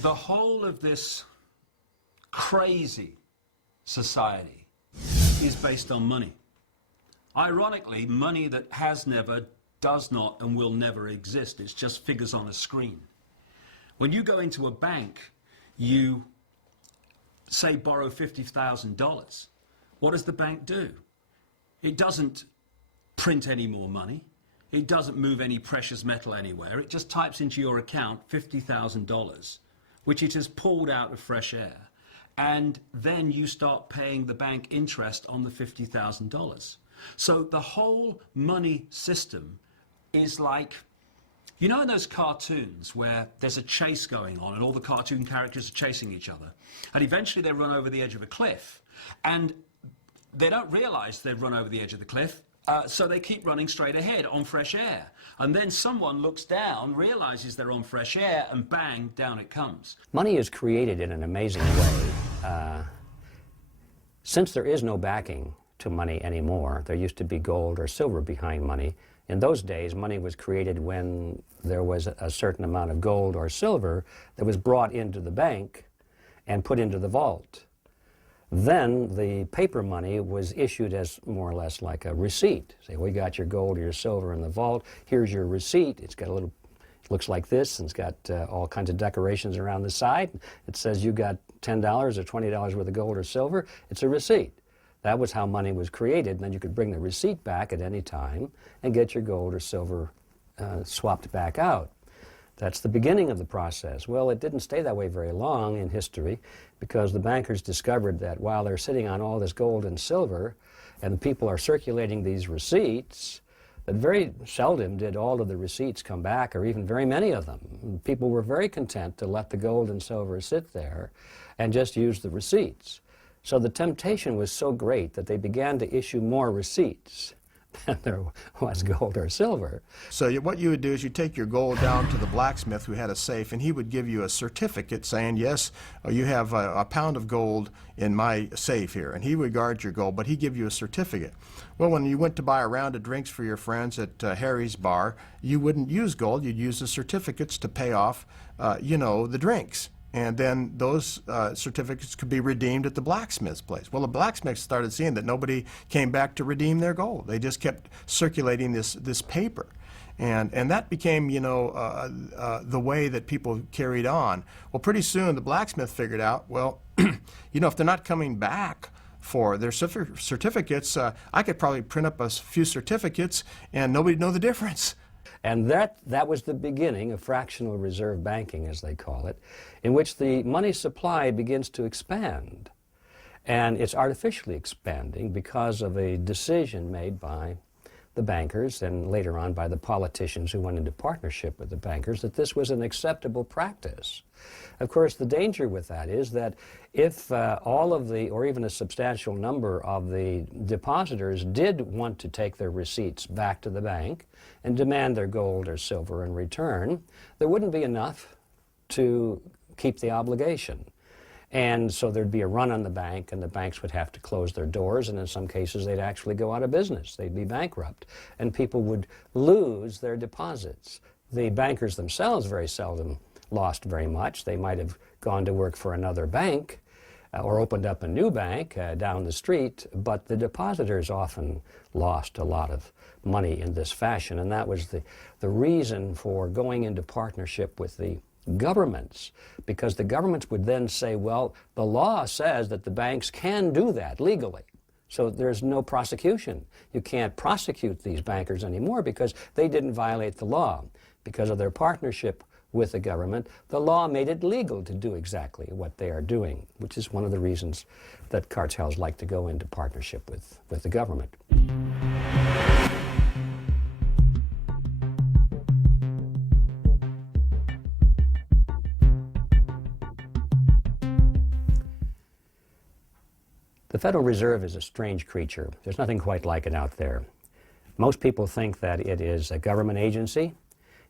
The whole of this crazy society is based on money. Ironically, money that has never, does not, and will never exist. It's just figures on a screen. When you go into a bank, you say borrow $50,000. What does the bank do? It doesn't print any more money. It doesn't move any precious metal anywhere. It just types into your account $50,000, which it has pulled out of fresh air. And then you start paying the bank interest on the $50,000. So the whole money system is like, you know in those cartoons where there's a chase going on and all the cartoon characters are chasing each other, and eventually they run over the edge of a cliff, and they don't realize they've run over the edge of the cliff, so they keep running straight ahead on fresh air. And then someone looks down, realizes they're on fresh air, and bang, down it comes. Money is created in an amazing way. Since there is no backing to money anymore, there used to be gold or silver behind money. In those days, money was created when there was a certain amount of gold or silver that was brought into the bank and put into the vault. Then the paper money was issued as more or less like a receipt. Say, we got your gold or your silver in the vault, here's your receipt. It's got a little, it looks like this, and it's got all kinds of decorations around the side. It says you got $10 or $20 worth of gold or silver. It's a receipt. That was how money was created, and then you could bring the receipt back at any time and get your gold or silver swapped back out. That's the beginning of the process. Well, it didn't stay that way very long in history, because the bankers discovered that while they're sitting on all this gold and silver and people are circulating these receipts, that very seldom did all of the receipts come back, or even very many of them. People were very content to let the gold and silver sit there and just use the receipts. So the temptation was so great that they began to issue more receipts than there was gold or silver. So what you would do is you take your gold down to the blacksmith who had a safe, and he would give you a certificate saying, yes, you have a pound of gold in my safe here, and he would guard your gold, but he'd give you a certificate. Well, when you went to buy a round of drinks for your friends at Harry's bar, you wouldn't use gold, you'd use the certificates to pay off, the drinks. And then those certificates could be redeemed at the blacksmith's place. Well, the blacksmiths started seeing that nobody came back to redeem their gold. They just kept circulating this paper. And that became, the way that people carried on. Well, pretty soon the blacksmith figured out, well, if they're not coming back for their certificates, I could probably print up a few certificates and nobody'd know the difference. And that was the beginning of fractional reserve banking, as they call it, in which the money supply begins to expand. And it's artificially expanding because of a decision made by the bankers and later on by the politicians who went into partnership with the bankers that this was an acceptable practice. Of course, the danger with that is that if all of the, or even a substantial number of the depositors did want to take their receipts back to the bank and demand their gold or silver in return, there wouldn't be enough to keep the obligation. And so there'd be a run on the bank, and the banks would have to close their doors, and in some cases they'd actually go out of business. They'd be bankrupt, and people would lose their deposits. The bankers themselves very seldom lost very much. They might have gone to work for another bank or opened up a new bank down the street, but the depositors often lost a lot of money in this fashion, and that was the reason for going into partnership with the governments, because the governments would then say, well, the law says that the banks can do that legally. So there's no prosecution. You can't prosecute these bankers anymore because they didn't violate the law. Because of their partnership with the government, the law made it legal to do exactly what they are doing, which is one of the reasons that cartels like to go into partnership with the government. The Federal Reserve is a strange creature. There's nothing quite like it out there. Most people think that it is a government agency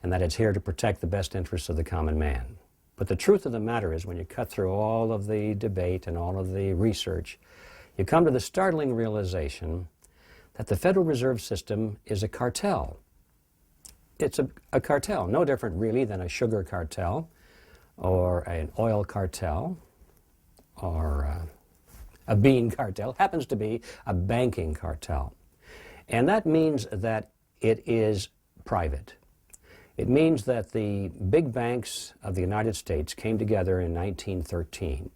and that it's here to protect the best interests of the common man. But the truth of the matter is, when you cut through all of the debate and all of the research, you come to the startling realization that the Federal Reserve System is a cartel. It's a cartel, no different really than a sugar cartel or an oil cartel or a bean cartel, happens to be a banking cartel. And that means that it is private. It means that the big banks of the United States came together in 1913,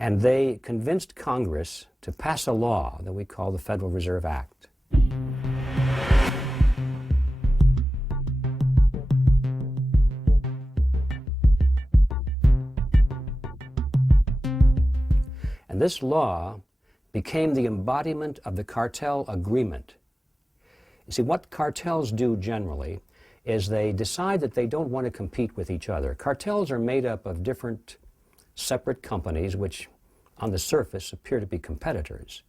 and they convinced Congress to pass a law that we call the Federal Reserve Act. And this law became the embodiment of the cartel agreement. You see, what cartels do generally is they decide that they don't want to compete with each other. Cartels are made up of different separate companies which on the surface appear to be competitors.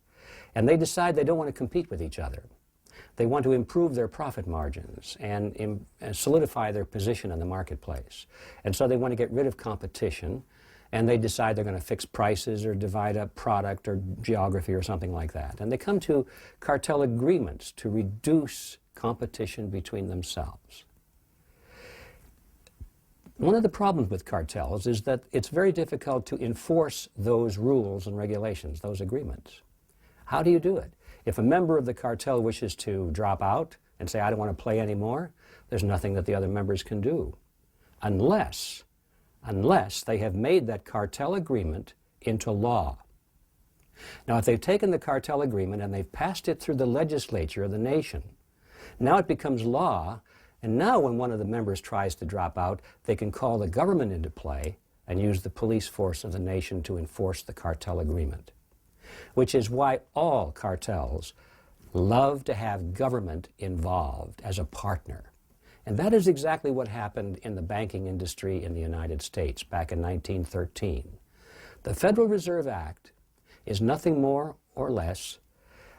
And they decide they don't want to compete with each other. They want to improve their profit margins and solidify their position in the marketplace. And so they want to get rid of competition, and they decide they're going to fix prices or divide up product or geography or something like that. And they come to cartel agreements to reduce competition between themselves. One of the problems with cartels is that it's very difficult to enforce those rules and regulations, those agreements. How do you do it? If a member of the cartel wishes to drop out and say, I don't want to play anymore, there's nothing that the other members can do, unless they have made that cartel agreement into law. Now, if they've taken the cartel agreement and they've passed it through the legislature of the nation, now it becomes law, and now when one of the members tries to drop out, they can call the government into play and use the police force of the nation to enforce the cartel agreement, which is why all cartels love to have government involved as a partner. And that is exactly what happened in the banking industry in the United States back in 1913. The Federal Reserve Act is nothing more or less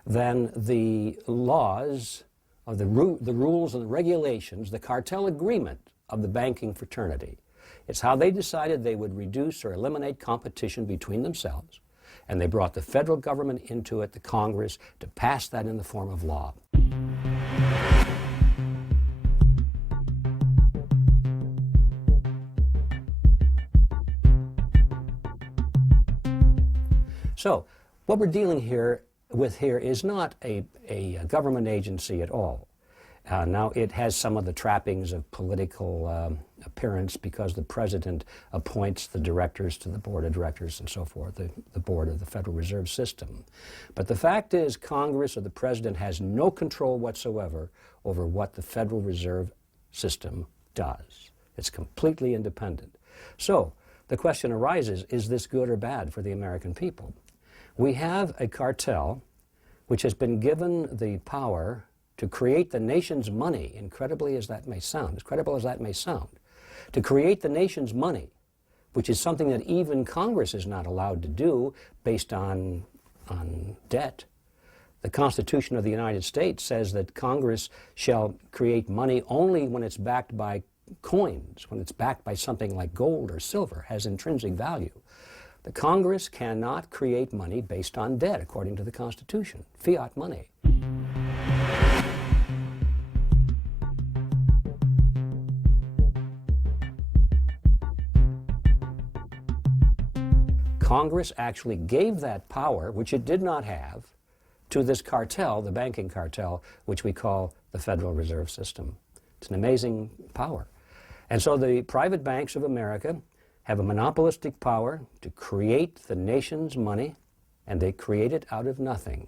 than the laws of the rules and the regulations, the cartel agreement of the banking fraternity. It's how they decided they would reduce or eliminate competition between themselves, and they brought the federal government into it, the Congress, to pass that in the form of law. So, what we're dealing with here is not a government agency at all. Now, it has some of the trappings of political appearance because the president appoints the directors to the board of directors and so forth, the board of the Federal Reserve System. But the fact is, Congress or the president has no control whatsoever over what the Federal Reserve System does. It's completely independent. So, the question arises, is this good or bad for the American people? We have a cartel which has been given the power to create the nation's money, incredible as that may sound, to create the nation's money, which is something that even Congress is not allowed to do based on debt. The Constitution of the United States says that Congress shall create money only when it's backed by coins, when it's backed by something like gold or silver, has intrinsic value. The Congress cannot create money based on debt, according to the Constitution, fiat money. Congress actually gave that power, which it did not have, to this cartel, the banking cartel, which we call the Federal Reserve System. It's an amazing power. And so the private banks of America have a monopolistic power to create the nation's money, and they create it out of nothing.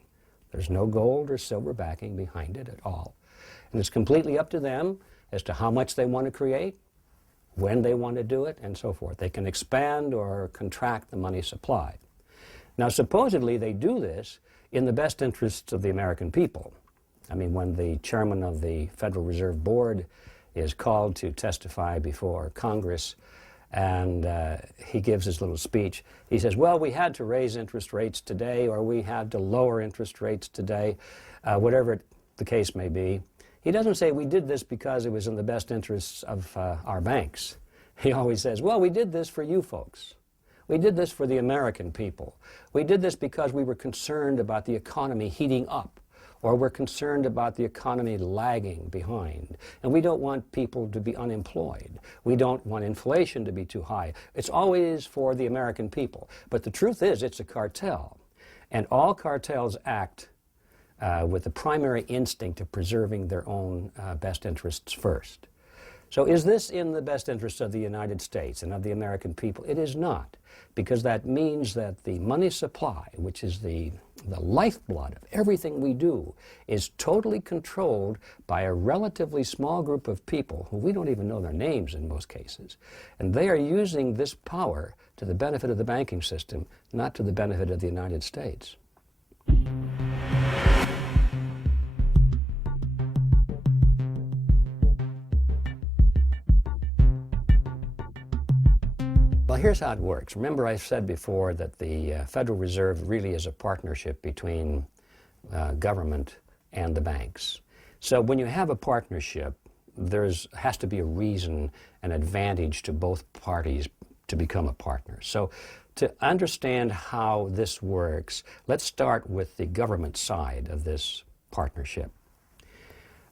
There's no gold or silver backing behind it at all. And it's completely up to them as to how much they want to create, when they want to do it, and so forth. They can expand or contract the money supply. Now, supposedly they do this in the best interests of the American people. I mean, when the chairman of the Federal Reserve Board is called to testify before Congress, and he gives his little speech. He says, well, we had to raise interest rates today, or we had to lower interest rates today, whatever the case may be. He doesn't say we did this because it was in the best interests of our banks. He always says, well, we did this for you folks. We did this for the American people. We did this because we were concerned about the economy heating up, or we're concerned about the economy lagging behind. And we don't want people to be unemployed. We don't want inflation to be too high. It's always for the American people. But the truth is, it's a cartel. And all cartels act with the primary instinct of preserving their own best interests first. So is this in the best interest of the United States and of the American people? It is not, because that means that the money supply, which is the lifeblood of everything we do, is totally controlled by a relatively small group of people who we don't even know their names in most cases. And they are using this power to the benefit of the banking system, not to the benefit of the United States. Well, here's how it works. Remember, I said before that the Federal Reserve really is a partnership between government and the banks. So when you have a partnership, there has to be a reason, an advantage to both parties to become a partner. So to understand how this works, let's start with the government side of this partnership.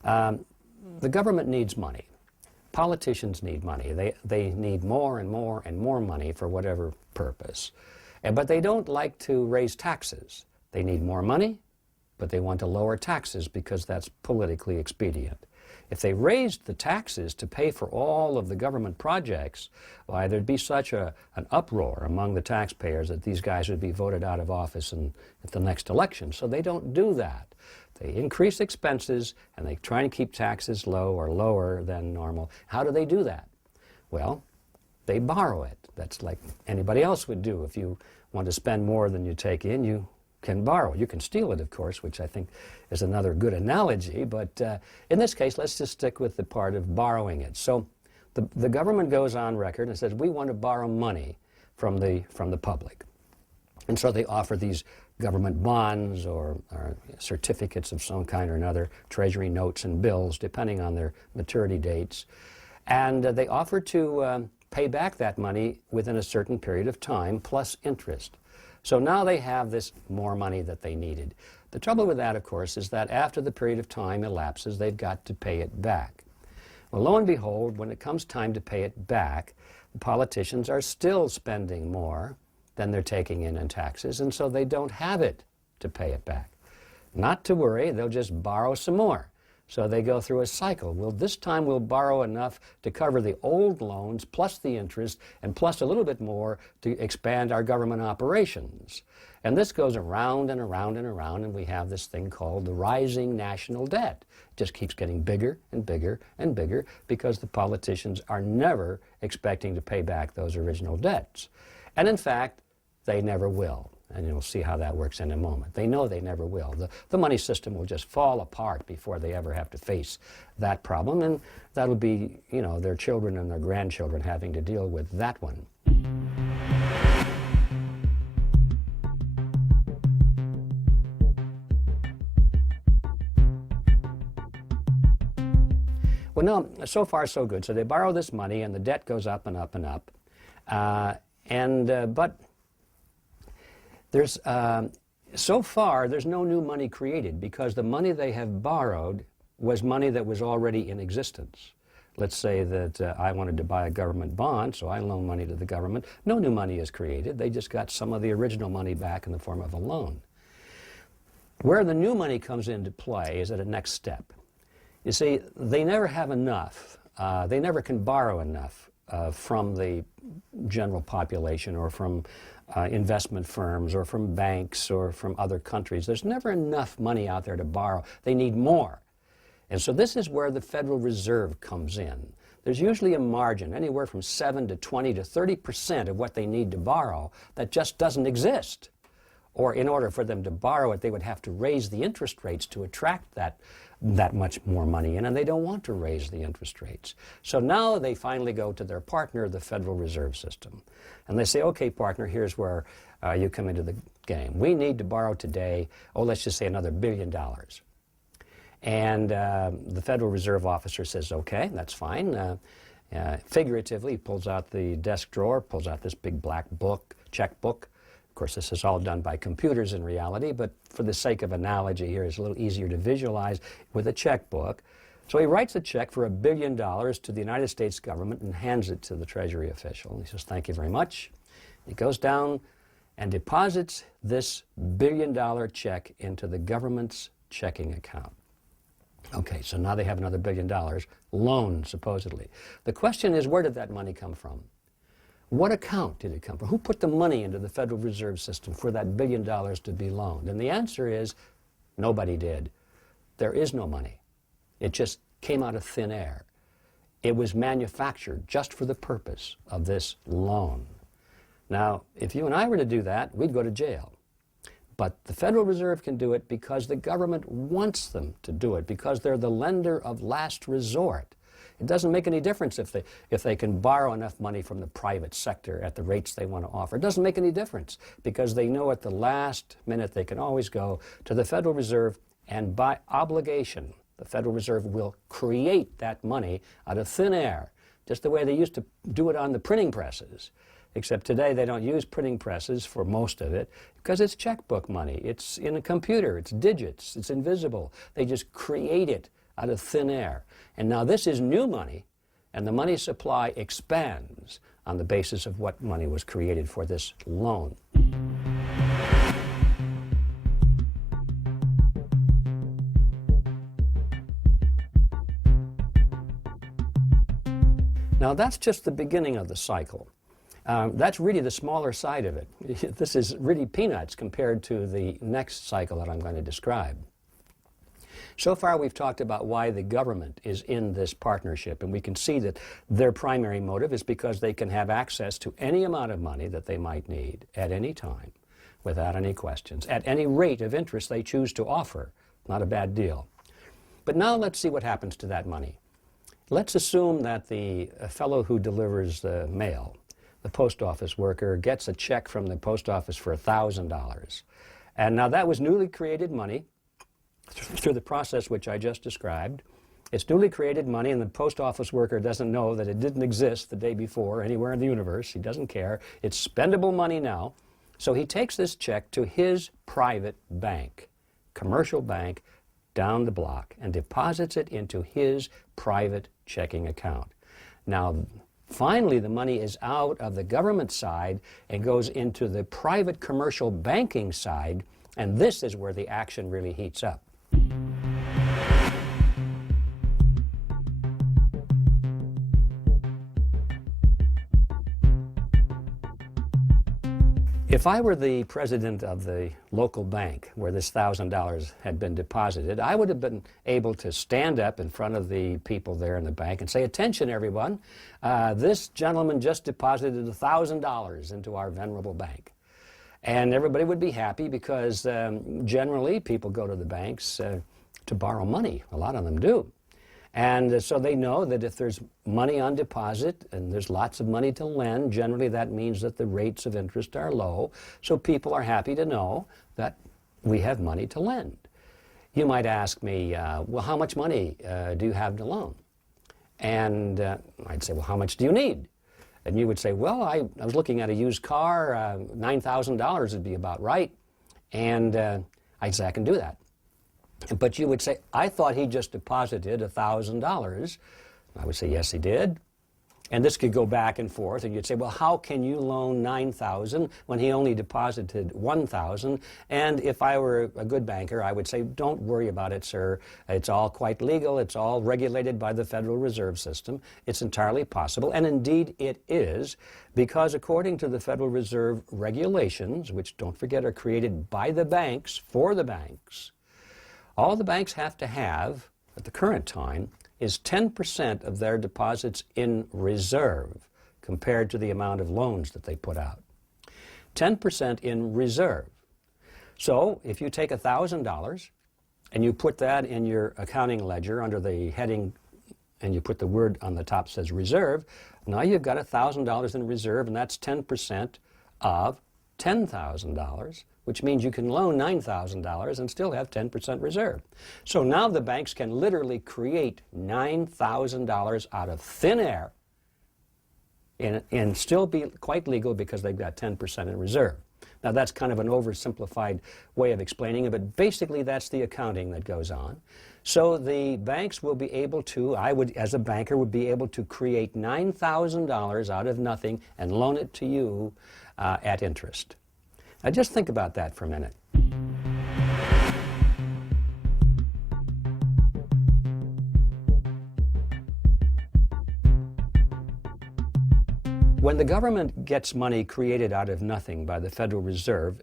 The government needs money. Politicians need money. They need more and more and more money for whatever purpose. But they don't like to raise taxes. They need more money, but they want to lower taxes because that's politically expedient. If they raised the taxes to pay for all of the government projects, why, there'd be such an uproar among the taxpayers that these guys would be voted out of office at the next election. So they don't do that. They increase expenses, and they try and keep taxes low or lower than normal. How do they do that? Well, they borrow it. That's like anybody else would do. If you want to spend more than you take in, you can borrow. You can steal it, of course, which I think is another good analogy. But in this case, let's just stick with the part of borrowing it. So the government goes on record and says, we want to borrow money from the public. And so they offer these government bonds or certificates of some kind or another, treasury notes and bills, depending on their maturity dates. And they offer to pay back that money within a certain period of time, plus interest. So now they have this more money that they needed. The trouble with that, of course, is that after the period of time elapses, they've got to pay it back. Well, lo and behold, when it comes time to pay it back, the politicians are still spending more than they're taking in taxes, and so they don't have it to pay it back. Not to worry, they'll just borrow some more. So they go through a cycle. Well, this time we'll borrow enough to cover the old loans plus the interest and plus a little bit more to expand our government operations. And this goes around and around and around, and we have this thing called the rising national debt. It just keeps getting bigger and bigger and bigger because the politicians are never expecting to pay back those original debts. And in fact, they never will. And you'll see how that works in a moment. They know they never will. The money system will just fall apart before they ever have to face that problem, and that'll be, their children and their grandchildren having to deal with that one. Well, no, so far so good. So they borrow this money, and the debt goes up and up and up. But there's so far there's no new money created because the money they have borrowed was money that was already in existence. Let's say that I wanted to buy a government bond, so I loan money to the government. No new money is created. They just got some of the original money back in the form of a loan. Where the new money comes into play is at a next step. You see, they never have enough. They never can borrow enough from the general population or from investment firms or from banks or from other countries. There's never enough money out there to borrow. They need more. And so this is where the Federal Reserve comes in. There's usually a margin, anywhere from 7 to 20 to 30% of what they need to borrow that just doesn't exist. Or in order for them to borrow it, they would have to raise the interest rates to attract that much more money in, and they don't want to raise the interest rates. So now they finally go to their partner, the Federal Reserve System. And they say, okay, partner, here's where you come into the game. We need to borrow today, let's just say another $1 billion. And the Federal Reserve officer says, okay, that's fine. Figuratively, he pulls out the desk drawer, pulls out this big black book, checkbook, course, this is all done by computers in reality, but for the sake of analogy here, it's a little easier to visualize with a checkbook. So he writes a check for $1 billion to the United States government and hands it to the Treasury official. And he says, "Thank you very much." He goes down and deposits this $1 billion check into the government's checking account. Okay, so now they have another $1 billion loan, supposedly. The question is, where did that money come from? What account did it come from? Who put the money into the Federal Reserve System for that $1 billion to be loaned? And the answer is, nobody did. There is no money. It just came out of thin air. It was manufactured just for the purpose of this loan. Now, if you and I were to do that, we'd go to jail. But the Federal Reserve can do it because the government wants them to do it, because they're the lender of last resort. It doesn't make any difference if they can borrow enough money from the private sector at the rates they want to offer. It doesn't make any difference because they know at the last minute they can always go to the Federal Reserve, and by obligation, the Federal Reserve will create that money out of thin air, just the way they used to do it on the printing presses. Except today they don't use printing presses for most of it because it's checkbook money. It's in a computer, it's digits, it's invisible. They just create it out of thin air. And now this is new money, and the money supply expands on the basis of what money was created for this loan. Now that's just the beginning of the cycle. That's really the smaller side of it. This is really peanuts compared to the next cycle that I'm going to describe. So far we've talked about why the government is in this partnership, and we can see that their primary motive is because they can have access to any amount of money that they might need at any time without any questions, at any rate of interest they choose to offer. Not a bad deal. But now let's see what happens to that money. Let's assume that the fellow who delivers the mail, the post office worker, gets a check from the post office for $1,000. And now that was newly created money through the process which I just described. It's newly created money, and the post office worker doesn't know that it didn't exist the day before anywhere in the universe. He doesn't care. It's spendable money now. So he takes this check to his private bank, commercial bank down the block, and deposits it into his private checking account. Now, finally, the money is out of the government side and goes into the private commercial banking side, and this is where the action really heats up. If I were the president of the local bank where this $1,000 had been deposited, I would have been able to stand up in front of the people there in the bank and say, "Attention, everyone, this gentleman just deposited $1,000 into our venerable bank." And everybody would be happy because generally people go to the banks to borrow money. A lot of them do. And so they know that if there's money on deposit and there's lots of money to lend, generally that means that the rates of interest are low. So people are happy to know that we have money to lend. You might ask me, well, how much money do you have to loan? And I'd say, well, how much do you need? And you would say, well, I was looking at a used car, $9,000 would be about right. And I'd say, I can do that. But you would say, I thought he just deposited $1,000. I would say, yes, he did. And this could go back and forth, and you'd say, well, how can you loan $9,000 when he only deposited $1,000? And if I were a good banker, I would say, don't worry about it, sir. It's all quite legal. It's all regulated by the Federal Reserve System. It's entirely possible, and indeed it is, because according to the Federal Reserve regulations, which, don't forget, are created by the banks for the banks, all the banks have to have, at the current time, is 10% of their deposits in reserve compared to the amount of loans that they put out. 10% in reserve. So if you take $1,000 and you put that in your accounting ledger under the heading, and you put the word on the top that says reserve, now you've got $1,000 in reserve, and that's 10% of $10,000, which means you can loan $9,000 and still have 10% reserve. So now the banks can literally create $9,000 out of thin air and still be quite legal because they've got 10% in reserve. Now, that's kind of an oversimplified way of explaining it, but basically that's the accounting that goes on. So the banks will be able to, I would, as a banker, would be able to create $9,000 out of nothing and loan it to you at interest. Now, just think about that for a minute. When the government gets money created out of nothing by the Federal Reserve,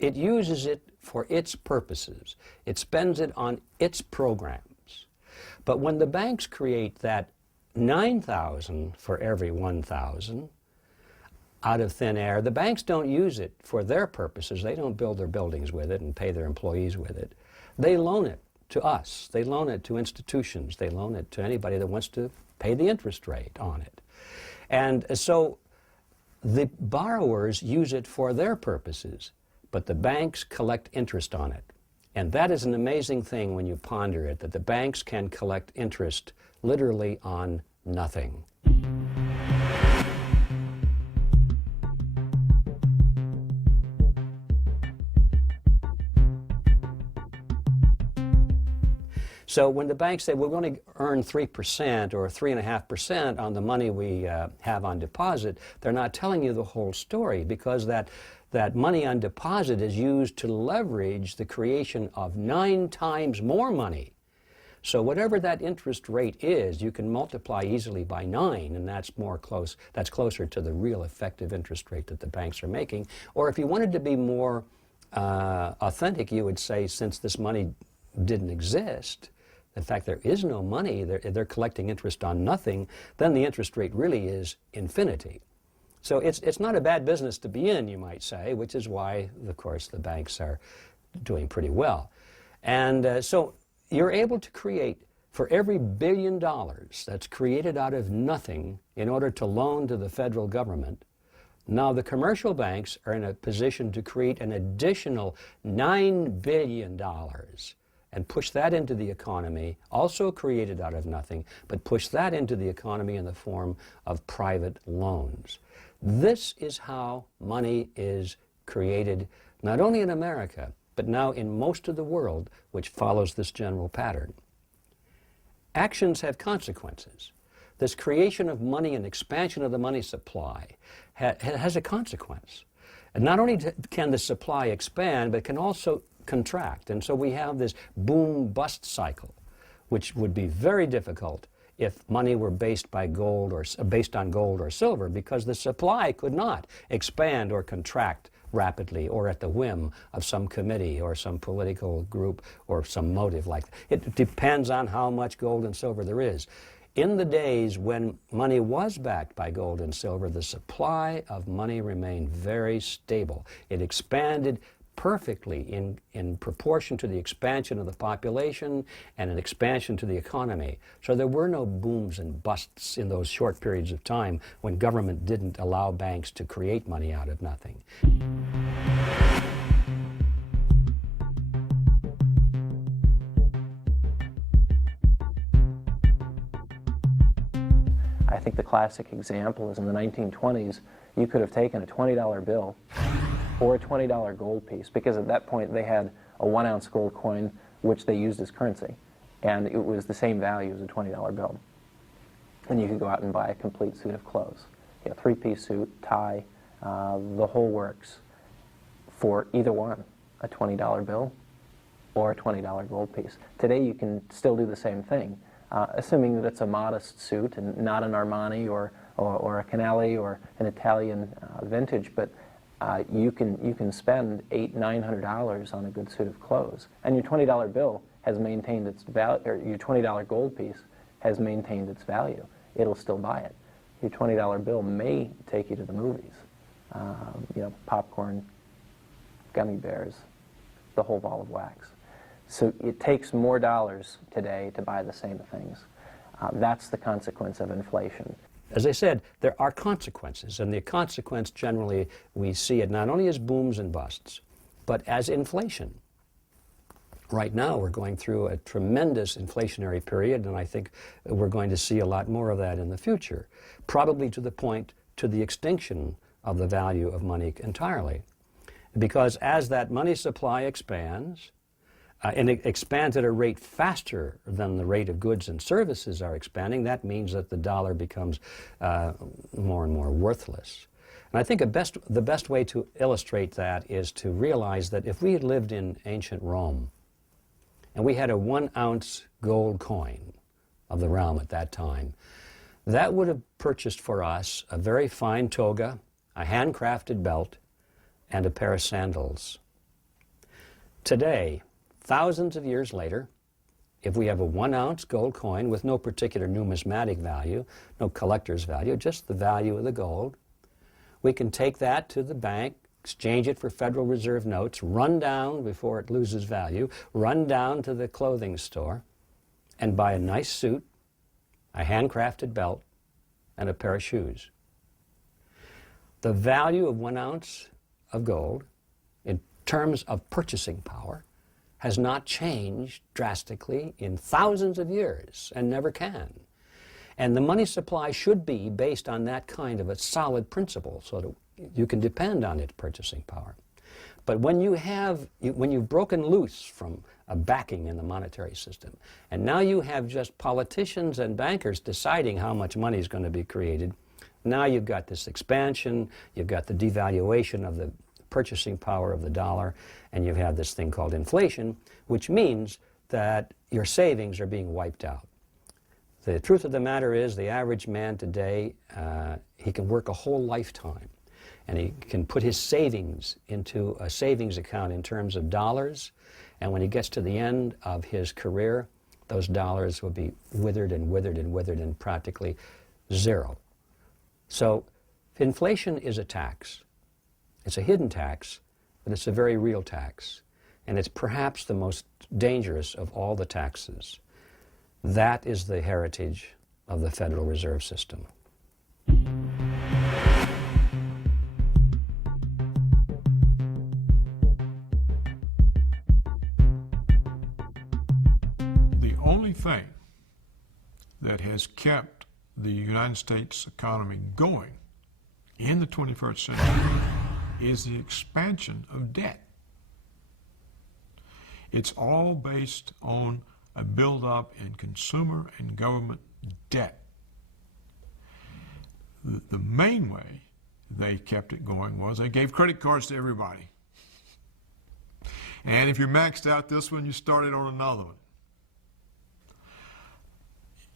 it uses it for its purposes. It spends it on its programs. But when the banks create that 9,000 for every 1,000 out of thin air, the banks don't use it for their purposes. They don't build their buildings with it and pay their employees with it. They loan it to us. They loan it to institutions. They loan it to anybody that wants to pay the interest rate on it. And so the borrowers use it for their purposes, but the banks collect interest on it. And that is an amazing thing when you ponder it, that the banks can collect interest literally on nothing. So when the banks say, we're going to earn 3% or 3.5% on the money we have on deposit, they're not telling you the whole story, because that money on deposit is used to leverage the creation of 9 times more money. So whatever that interest rate is, you can multiply easily by 9, and that's closer to the real effective interest rate that the banks are making. Or if you wanted to be more authentic, you would say, since this money didn't exist, in fact, there is no money, they're collecting interest on nothing, then the interest rate really is infinity. So it's not a bad business to be in, you might say, which is why, of course, the banks are doing pretty well. And so you're able to create, for every $1 billion that's created out of nothing in order to loan to the federal government, now the commercial banks are in a position to create an additional $9 billion and push that into the economy, also created out of nothing, but push that into the economy in the form of private loans. This is how money is created, not only in America, but now in most of the world, which follows this general pattern. Actions have consequences. This creation of money and expansion of the money supply has a consequence. And not only can the supply expand, but it can also contract. And so we have this boom-bust cycle, which would be very difficult if money were based on gold or silver, because the supply could not expand or contract rapidly or at the whim of some committee or some political group or some motive like that. It depends on how much gold and silver there is. In the days when money was backed by gold and silver, the supply of money remained very stable. It expanded perfectly in proportion to the expansion of the population and an expansion to the economy. So there were no booms and busts in those short periods of time when government didn't allow banks to create money out of nothing. I think the classic example is in the 1920s, you could have taken a $20 bill or a $20 gold piece, because at that point they had a 1-ounce gold coin which they used as currency, and it was the same value as a $20 bill. And you could go out and buy a complete suit of clothes, you know, 3-piece suit, tie, the whole works, for either one, a $20 bill or a $20 gold piece. Today you can still do the same thing, assuming that it's a modest suit and not an Armani or a Canali or an Italian vintage, but you can spend $800–900 on a good suit of clothes, and your $20 bill has maintained its value, or your $20 gold piece has maintained its value. It'll still buy it. Your $20 bill may take you to the movies, you know, popcorn, gummy bears, the whole ball of wax. So it takes more dollars today to buy the same things. That's the consequence of inflation. As I said, there are consequences, and the consequence generally we see it not only as booms and busts, but as inflation. Right now we're going through a tremendous inflationary period, and I think we're going to see a lot more of that in the future, probably to the extinction of the value of money entirely. Because as that money supply expands, and it expands at a rate faster than the rate of goods and services are expanding, that means that the dollar becomes more and more worthless. And I think the best way to illustrate that is to realize that if we had lived in ancient Rome and we had a 1-ounce gold coin of the realm at that time, that would have purchased for us a very fine toga, a handcrafted belt, and a pair of sandals. Today, thousands of years later, if we have a 1-ounce gold coin with no particular numismatic value, no collector's value, just the value of the gold, we can take that to the bank, exchange it for Federal Reserve notes, run down before it loses value, run down to the clothing store and buy a nice suit, a handcrafted belt, and a pair of shoes. The value of 1 ounce of gold in terms of purchasing power has not changed drastically in thousands of years and never can. And the money supply should be based on that kind of a solid principle so that you can depend on its purchasing power. But when you've broken loose from a backing in the monetary system, and now you have just politicians and bankers deciding how much money is going to be created, now you've got this expansion, you've got the devaluation of the purchasing power of the dollar, and you have this thing called inflation, which means that your savings are being wiped out. The truth of the matter is the average man today, he can work a whole lifetime, and he can put his savings into a savings account in terms of dollars, and when he gets to the end of his career, those dollars will be withered and withered and withered and practically zero. So inflation is a tax. It's a hidden tax, but it's a very real tax, and it's perhaps the most dangerous of all the taxes. That is the heritage of the Federal Reserve System. The only thing that has kept the United States economy going in the 21st century is the expansion of debt. It's all based on a buildup in consumer and government debt. The main way they kept it going was they gave credit cards to everybody. And if you maxed out this one, you started on another one.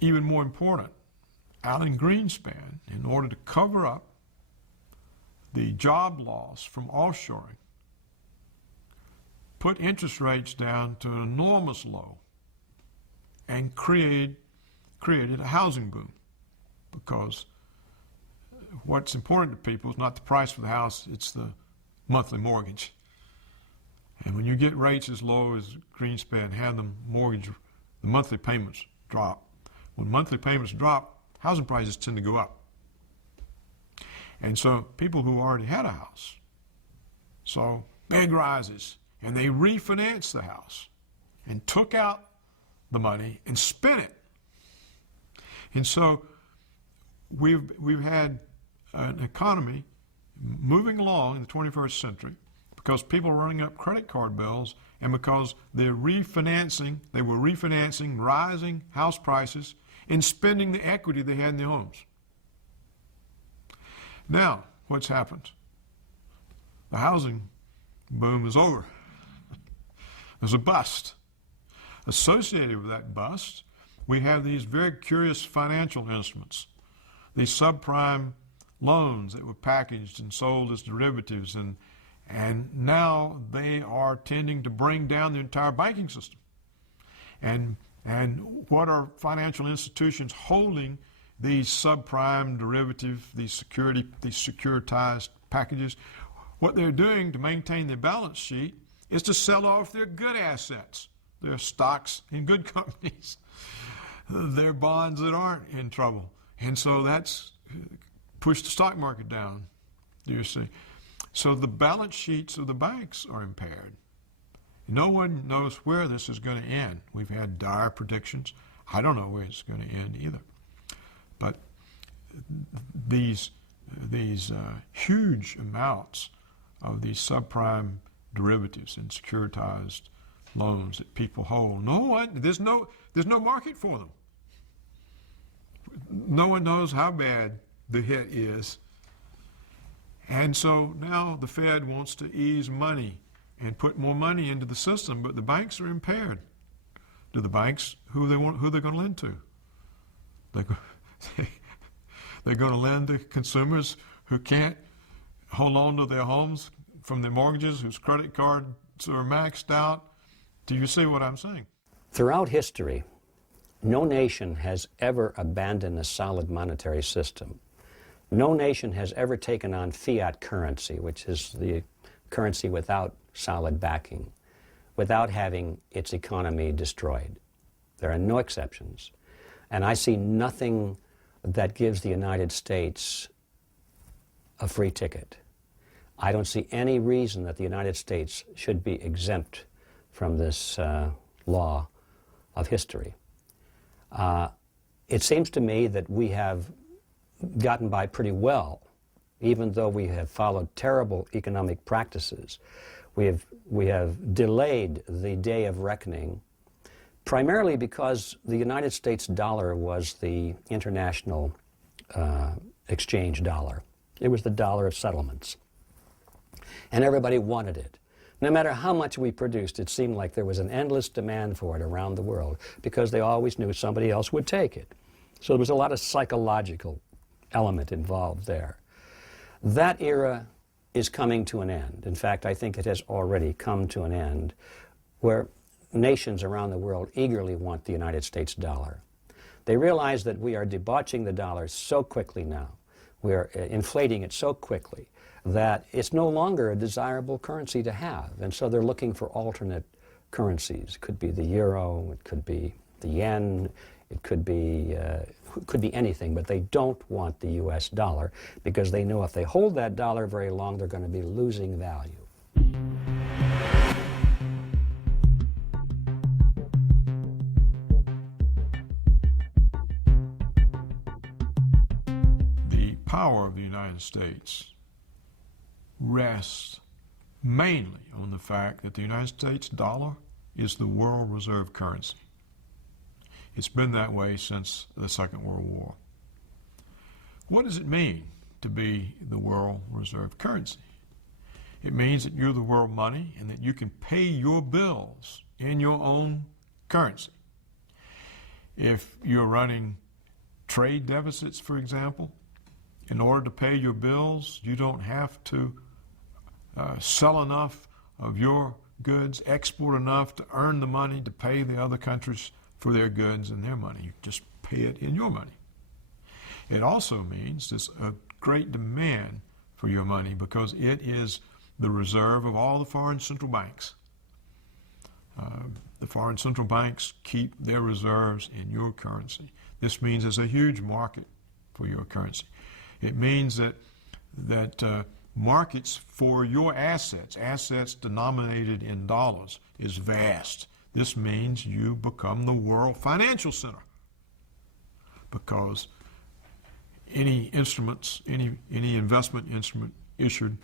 Even more important, Alan Greenspan, in order to cover up the job loss from offshoring, put interest rates down to an enormous low and created a housing boom, because what's important to people is not the price of the house, it's the monthly mortgage. And when you get rates as low as Greenspan had them, the monthly payments drop. When monthly payments drop, housing prices tend to go up. And so people who already had a house saw big rises, and they refinanced the house and took out the money and spent it. And so we've had an economy moving along in the 21st century because people are running up credit card bills, and because they were refinancing rising house prices and spending the equity they had in their homes. Now, what's happened? The housing boom is over. There's a bust. Associated with that bust, we have these very curious financial instruments, these subprime loans that were packaged and sold as derivatives, and now they are tending to bring down the entire banking system. And what are financial institutions holding these subprime derivative, these securitized packages? What they're doing to maintain their balance sheet is to sell off their good assets, their stocks in good companies, their bonds that aren't in trouble. And so that's pushed the stock market down, do you see? So the balance sheets of the banks are impaired. No one knows where this is going to end. We've had dire predictions. I don't know where it's going to end either. But these huge amounts of these subprime derivatives and securitized loans that people hold. There's no market for them. No one knows how bad the hit is. And so now the Fed wants to ease money and put more money into the system, but the banks are impaired. Do the banks, who they're going to lend to? They're going to lend to consumers who can't hold on to their homes from their mortgages, whose credit cards are maxed out. Do you see what I'm saying? Throughout history, no nation has ever abandoned a solid monetary system. No nation has ever taken on fiat currency, which is the currency without solid backing, without having its economy destroyed. There are no exceptions. And I see nothing that gives the United States a free ticket. I don't see any reason that the United States should be exempt from this law of history. It seems to me that we have gotten by pretty well, even though we have followed terrible economic practices. We have delayed the day of reckoning, primarily because the United States dollar was the international exchange dollar. It was the dollar of settlements. And everybody wanted it. No matter how much we produced, it seemed like there was an endless demand for it around the world because they always knew somebody else would take it. So there was a lot of psychological element involved there. That era is coming to an end. In fact, I think it has already come to an end, where nations around the world eagerly want the United States dollar. They realize that we are debauching the dollar so quickly now, we are inflating it so quickly, that it's no longer a desirable currency to have. And so they're looking for alternate currencies. It could be the euro, it could be the yen, it could be anything, but they don't want the US dollar because they know if they hold that dollar very long, they're going to be losing value. The power of the United States rests mainly on the fact that the United States dollar is the world reserve currency. It's been that way since the Second World War. What does it mean to be the world reserve currency? It means that you're the world money and that you can pay your bills in your own currency. If you're running trade deficits, for example, in order to pay your bills, you don't have to sell enough of your goods, export enough to earn the money to pay the other countries for their goods and their money. You just pay it in your money. It also means there's a great demand for your money because it is the reserve of all the foreign central banks. The foreign central banks keep their reserves in your currency. This means there's a huge market for your currency. It means that markets for your assets denominated in dollars, is vast. This means you become the world financial center because any instruments, any investment instrument issued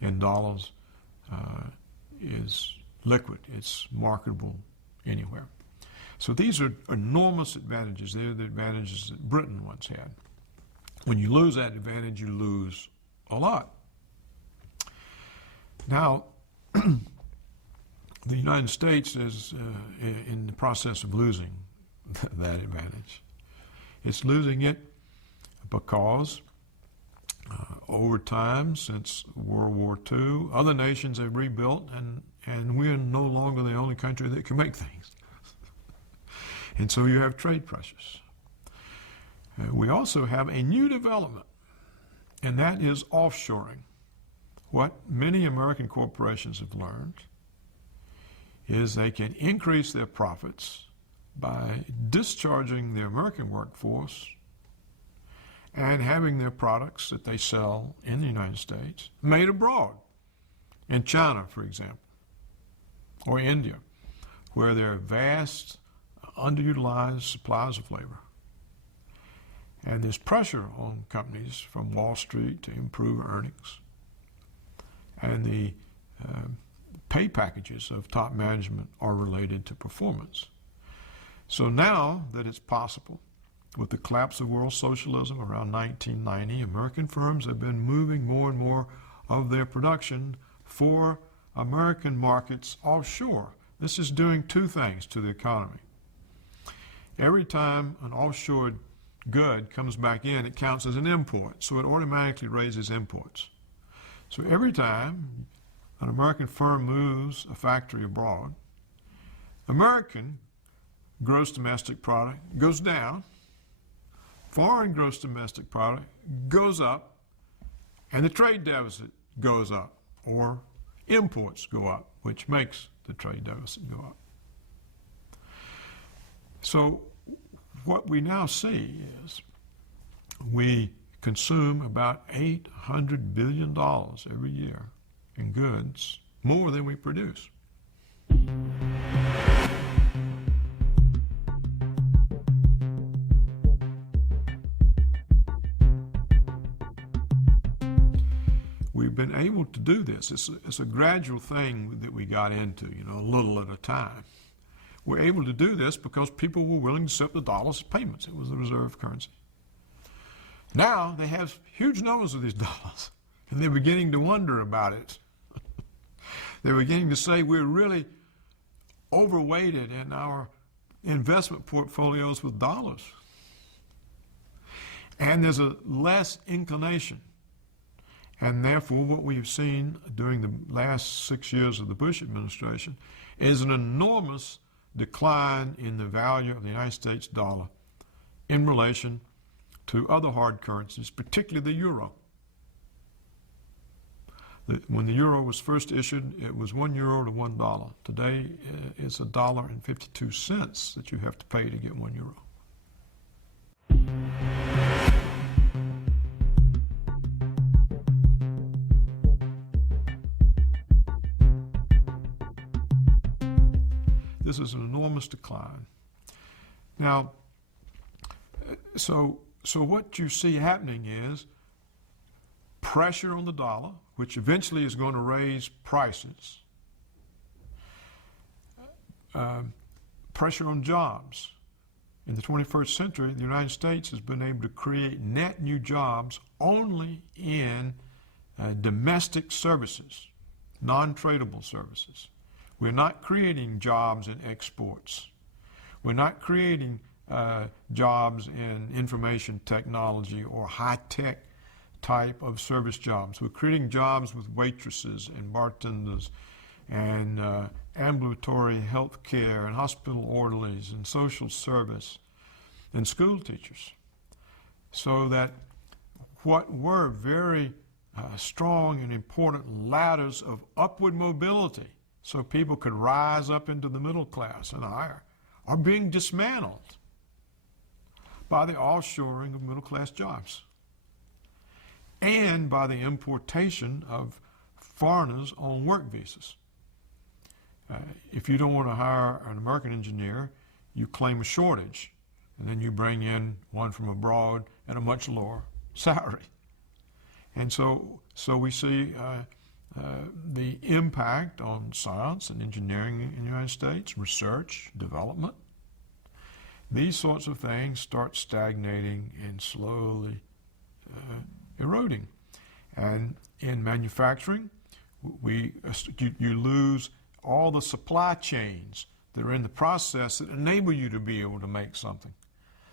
in dollars is liquid. It's marketable anywhere. So these are enormous advantages. They're the advantages that Britain once had. When you lose that advantage, you lose a lot. Now, the United States is in the process of losing that advantage. It's losing it because over time, since World War II, other nations have rebuilt, and we're no longer the only country that can make things. And so you have trade pressures. We also have a new development, and that is offshoring. What many American corporations have learned is they can increase their profits by discharging their American workforce and having their products that they sell in the United States made abroad, in China, for example, or India, where there are vast, underutilized supplies of labor. And there's pressure on companies from Wall Street to improve earnings. and the pay packages of top management are related to performance. So now that it's possible, with the collapse of world socialism around 1990, American firms have been moving more and more of their production for American markets offshore. This is doing two things to the economy. Every time an offshore good comes back in, it counts as an import, so it automatically raises imports. So every time an American firm moves a factory abroad, American gross domestic product goes down, foreign gross domestic product goes up, and the trade deficit goes up, or imports go up, which makes the trade deficit go up. So what we now see is we consume about $800 billion every year in goods, more than we produce. We've been able to do this. It's a gradual thing that we got into, a little at a time. We're able to do this because people were willing to accept the dollars as payments. It was the reserve currency. Now they have huge numbers of these dollars, and they're beginning to wonder about it. They're beginning to say we're really overweighted in our investment portfolios with dollars. And there's a less inclination. And therefore, what we've seen during the last 6 years of the Bush administration is an enormous decline in the value of the United States dollar in relation to other hard currencies, particularly the euro. When the euro was first issued, it was €1 to $1. Today, it's $1.52 that you have to pay to get €1. This is an enormous decline. Now, so what you see happening is pressure on the dollar, which eventually is going to raise prices, pressure on jobs. In the 21st century, the United States has been able to create net new jobs only in domestic services, non-tradable services. We're not creating jobs in exports. We're not creating jobs in information technology or high-tech type of service jobs. We're creating jobs with waitresses and bartenders and ambulatory health care and hospital orderlies and social service and school teachers. So that what were very strong and important ladders of upward mobility, so people could rise up into the middle class and higher, are being dismantled by the offshoring of middle class jobs and by the importation of foreigners on work visas. If you don't want to hire an American engineer, you claim a shortage, and then you bring in one from abroad at a much lower salary. And so we see the impact on science and engineering in the United States, research, development. These sorts of things start stagnating and slowly eroding. And in manufacturing, you lose all the supply chains that are in the process that enable you to be able to make something.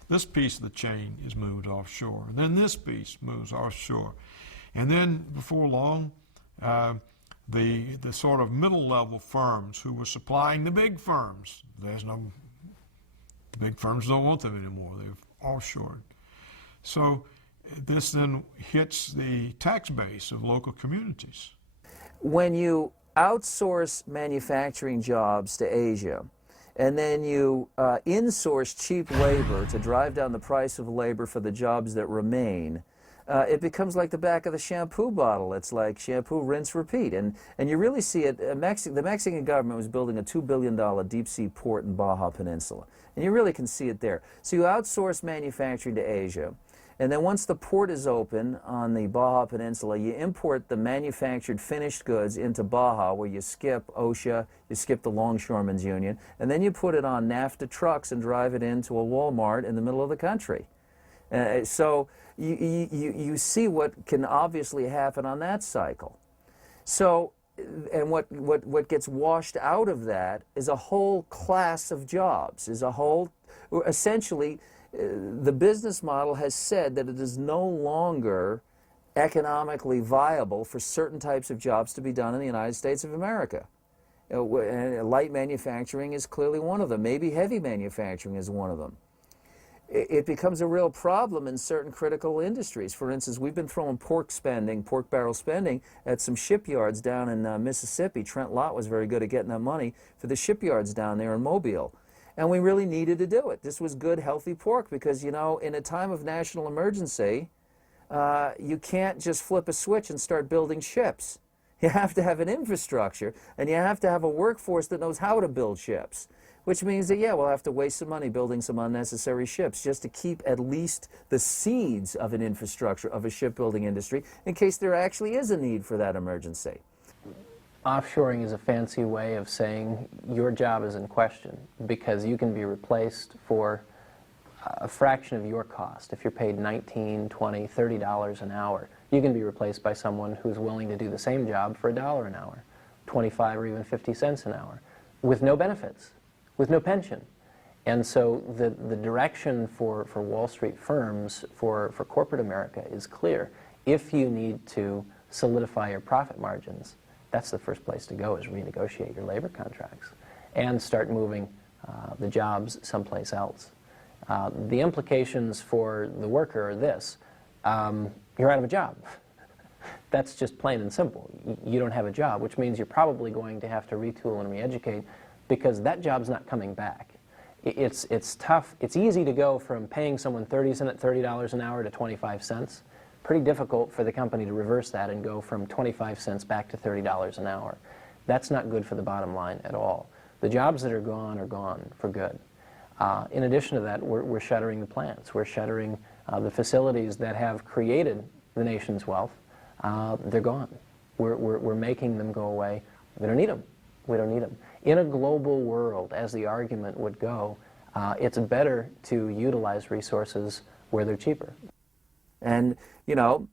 This piece of the chain is moved offshore. And then this piece moves offshore. And then before long, the sort of middle-level firms who were supplying the big firms, the big firms don't want them anymore. They've offshored. So this then hits the tax base of local communities. When you outsource manufacturing jobs to Asia, and then you insource cheap labor to drive down the price of labor for the jobs that remain, it becomes like the back of the shampoo bottle. It's like shampoo, rinse, repeat. And you really see it. The Mexican government was building a $2 billion deep-sea port in Baja Peninsula. And you really can see it there. So you outsource manufacturing to Asia. And then once the port is open on the Baja Peninsula, you import the manufactured finished goods into Baja, where you skip OSHA, you skip the Longshoremen's Union, and then you put it on NAFTA trucks and drive it into a Walmart in the middle of the country. So you see what can obviously happen on that cycle. So, and what gets washed out of that is a whole class of jobs, essentially, the business model has said that it is no longer economically viable for certain types of jobs to be done in the United States of America. And light manufacturing is clearly one of them. Maybe heavy manufacturing is one of them. It becomes a real problem in certain critical industries. For instance, we've been throwing pork barrel spending at some shipyards down in Mississippi. Trent Lott was very good at getting that money for the shipyards down there in Mobile. And we really needed to do it. This was good, healthy pork because, you know, in a time of national emergency, you can't just flip a switch and start building ships. You have to have an infrastructure, and you have to have a workforce that knows how to build ships, which means that, yeah, we'll have to waste some money building some unnecessary ships just to keep at least the seeds of an infrastructure of a shipbuilding industry in case there actually is a need for that emergency. Offshoring is a fancy way of saying your job is in question because you can be replaced for a fraction of your cost. If you're paid $19, $20, $30 an hour, you can be replaced by someone who's willing to do the same job for $1 an hour, 25 or even 50 cents an hour, with no benefits, with no pension. And so the direction for Wall Street firms, for corporate America is clear. If you need to solidify your profit margins, that's the first place to go, is renegotiate your labor contracts and start moving the jobs someplace else. The implications for the worker are this: you're out of a job. That's just plain and simple. You don't have a job, which means you're probably going to have to retool and re-educate because that job's not coming back. It's tough. It's easy to go from paying someone $30 an hour to 25 cents. Pretty difficult for the company to reverse that and go from 25 cents back to $30 an hour. That's not good for the bottom line at all. The jobs that are gone for good. In addition to that, we're shuttering the plants. We're shuttering the facilities that have created the nation's wealth. They're gone. We're making them go away. We don't need them. We don't need them. In a global world, as the argument would go, it's better to utilize resources where they're cheaper. And, you know,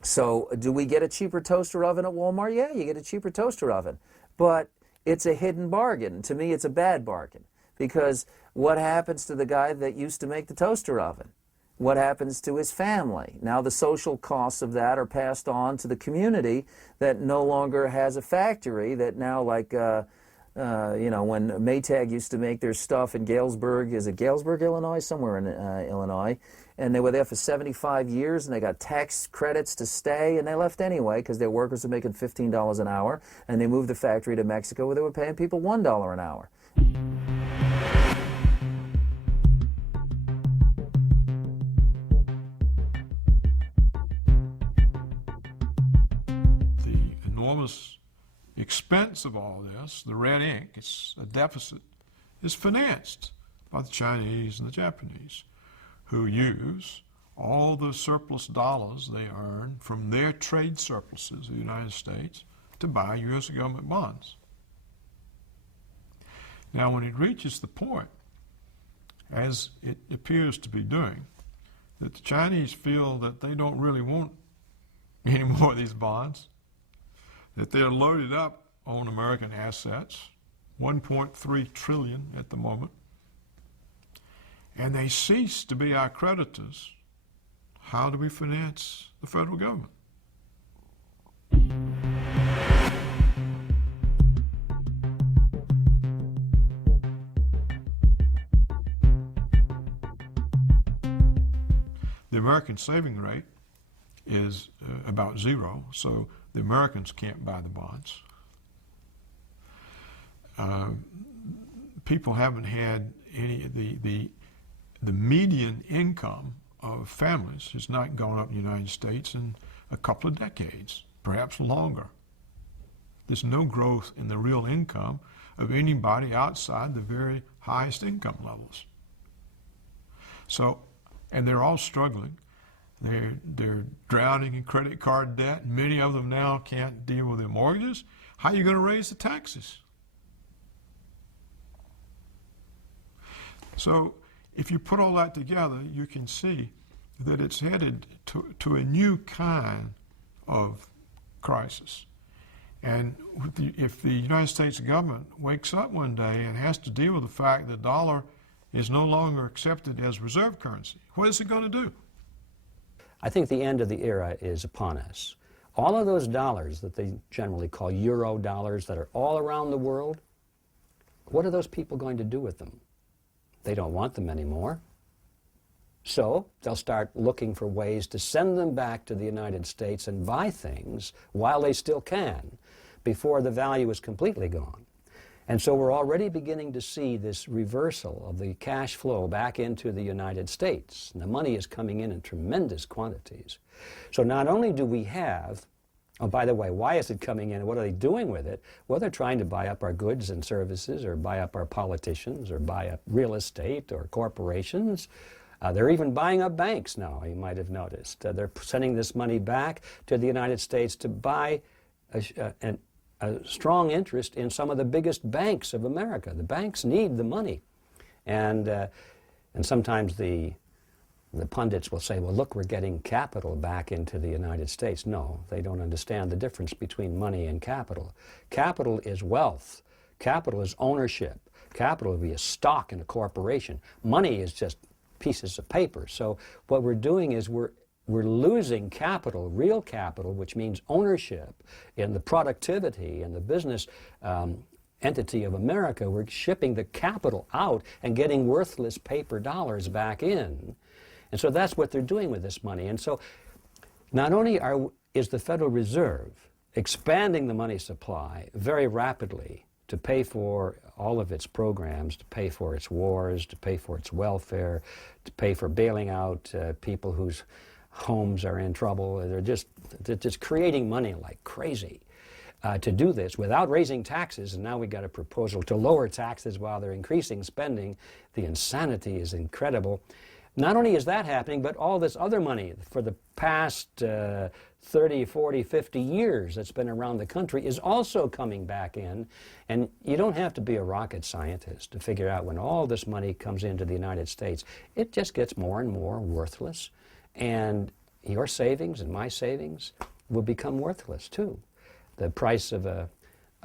so do we get a cheaper toaster oven at Walmart? Yeah, you get a cheaper toaster oven. But it's a hidden bargain. To me, it's a bad bargain. Because what happens to the guy that used to make the toaster oven? What happens to his family? Now the social costs of that are passed on to the community that no longer has a factory, that now, like, you know, when Maytag used to make their stuff in Galesburg, is it Galesburg, Illinois? Somewhere in Illinois. And they were there for 75 years, and they got tax credits to stay, and they left anyway because their workers were making $15 an hour, and they moved the factory to Mexico where they were paying people $1 an hour. The enormous expense of all this, the red ink, it's a deficit, is financed by the Chinese and the Japanese, who use all the surplus dollars they earn from their trade surpluses of the United States to buy U.S. government bonds. Now, when it reaches the point, as it appears to be doing, that the Chinese feel that they don't really want any more of these bonds, that they're loaded up on American assets, 1.3 trillion at the moment, and they cease to be our creditors, how do we finance the federal government? The American saving rate is about zero, so the Americans can't buy the bonds. People haven't had any, the median income of families has not gone up in the United States in a couple of decades, perhaps longer. There's no growth in the real income of anybody outside the very highest income levels. So, and they're all struggling. They're drowning in credit card debt. Many of them now can't deal with their mortgages. How are you going to raise the taxes? So if you put all that together, you can see that it's headed to a new kind of crisis. And if the United States government wakes up one day and has to deal with the fact that the dollar is no longer accepted as reserve currency, what is it going to do? I think the end of the era is upon us. All of those dollars that they generally call euro dollars that are all around the world, what are those people going to do with them? They don't want them anymore. So they'll start looking for ways to send them back to the United States and buy things while they still can, before the value is completely gone. And so we're already beginning to see this reversal of the cash flow back into the United States. And the money is coming in tremendous quantities. So not only do we have, oh, by the way, why is it coming in? What are they doing with it? Well, they're trying to buy up our goods and services, or buy up our politicians, or buy up real estate or corporations. They're even buying up banks now, you might have noticed. They're sending this money back to the United States to buy a strong interest in some of the biggest banks of America. The banks need the money. And sometimes the pundits will say, well, look, we're getting capital back into the United States. No, they don't understand the difference between money and capital. Capital is wealth. Capital is ownership. Capital would be a stock in a corporation. Money is just pieces of paper. So what we're doing is we're losing capital, real capital, which means ownership in the productivity and the business entity of America. We're shipping the capital out and getting worthless paper dollars back in. And so that's what they're doing with this money. And so not only is the Federal Reserve expanding the money supply very rapidly to pay for all of its programs, to pay for its wars, to pay for its welfare, to pay for bailing out people whose homes are in trouble. They're just creating money like crazy to do this without raising taxes. And now we got a proposal to lower taxes while they're increasing spending. The insanity is incredible. Not only is that happening, but all this other money for the past 30, 40, 50 years that's been around the country is also coming back in. And you don't have to be a rocket scientist to figure out when all this money comes into the United States, it just gets more and more worthless. And your savings and my savings will become worthless too. The price of a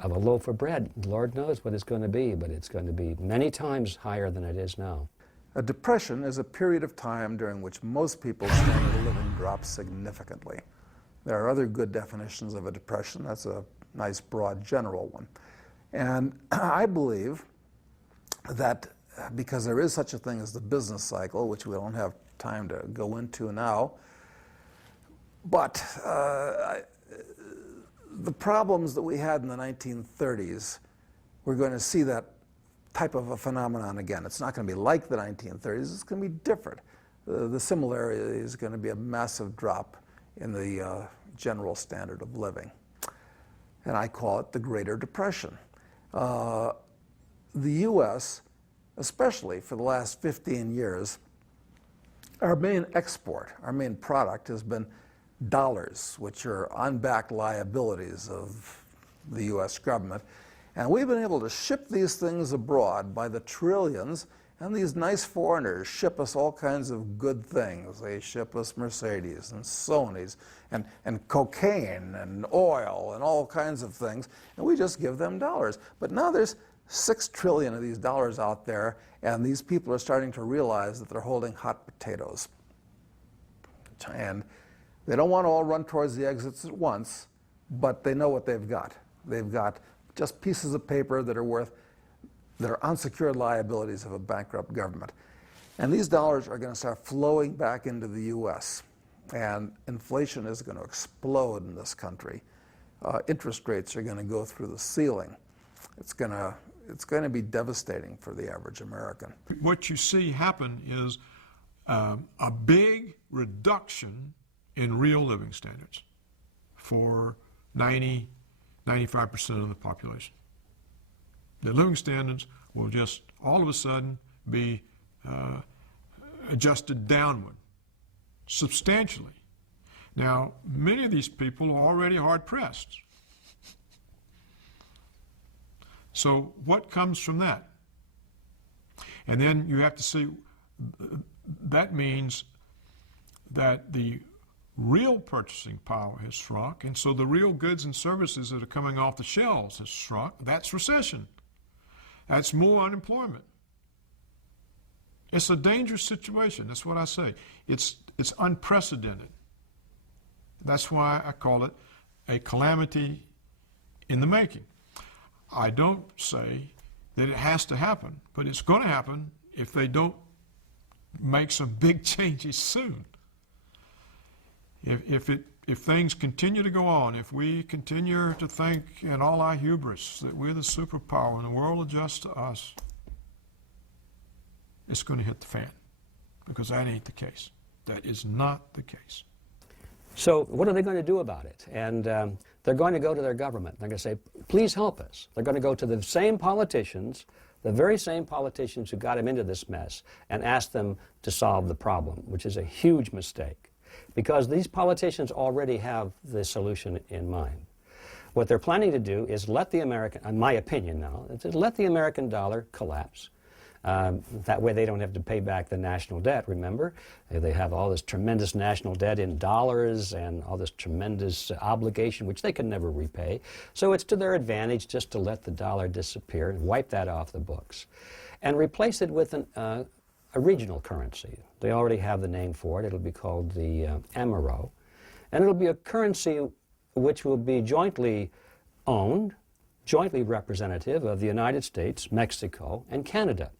loaf of bread, Lord knows what it's going to be, but it's going to be many times higher than it is now. A depression is a period of time during which most people's standard of living drops significantly. There are other good definitions of a depression. That's a nice, broad, general one. And I believe that because there is such a thing as the business cycle, which we don't have time to go into now, but the problems that we had in the 1930s, we're going to see that type of a phenomenon again. It's not going to be like the 1930s. It's going to be different. The similarity is going to be a massive drop in the general standard of living. And I call it the Greater Depression. The U.S., especially for the last 15 years, our main export, our main product has been dollars, which are unbacked liabilities of the U.S. government. And we've been able to ship these things abroad by the trillions, and these nice foreigners ship us all kinds of good things. They ship us Mercedes and Sonys and cocaine and oil and all kinds of things, and we just give them dollars. But now there's 6 trillion of these dollars out there, and these people are starting to realize that they're holding hot potatoes. And they don't want to all run towards the exits at once, but they know what they've got. They've got just pieces of paper that are unsecured liabilities of a bankrupt government. And these dollars are going to start flowing back into the U.S. And inflation is going to explode in this country. Interest rates are going to go through the ceiling. It's going to be devastating for the average American. What you see happen is a big reduction in real living standards for 95% of the population. The living standards will just all of a sudden be adjusted downward. substantially. Now, many of these people are already hard-pressed. So what comes from that? And then you have to see, that means that the real purchasing power has shrunk, and so the real goods and services that are coming off the shelves has shrunk. That's recession. That's more unemployment. It's a dangerous situation. That's what I say. It's unprecedented. That's why I call it a calamity in the making. I don't say that it has to happen, but it's going to happen if they don't make some big changes soon. If things continue to go on, if we continue to think in all our hubris that we're the superpower and the world adjusts to us, it's going to hit the fan, because that ain't the case. That is not the case. So what are they going to do about it? And they're going to go to their government. They're going to say, please help us. They're going to go to the same politicians, the very same politicians who got them into this mess, and ask them to solve the problem, which is a huge mistake, because these politicians already have the solution in mind. What they're planning to do is let the American, in my opinion now, is let the American dollar collapse. That way they don't have to pay back the national debt, remember? They have all this tremendous national debt in dollars and all this tremendous obligation, which they can never repay. So it's to their advantage just to let the dollar disappear and wipe that off the books and replace it with a regional currency. They already have the name for it. It'll be called the Amero. And it'll be a currency which will be jointly owned, jointly representative of the United States, Mexico, and Canada.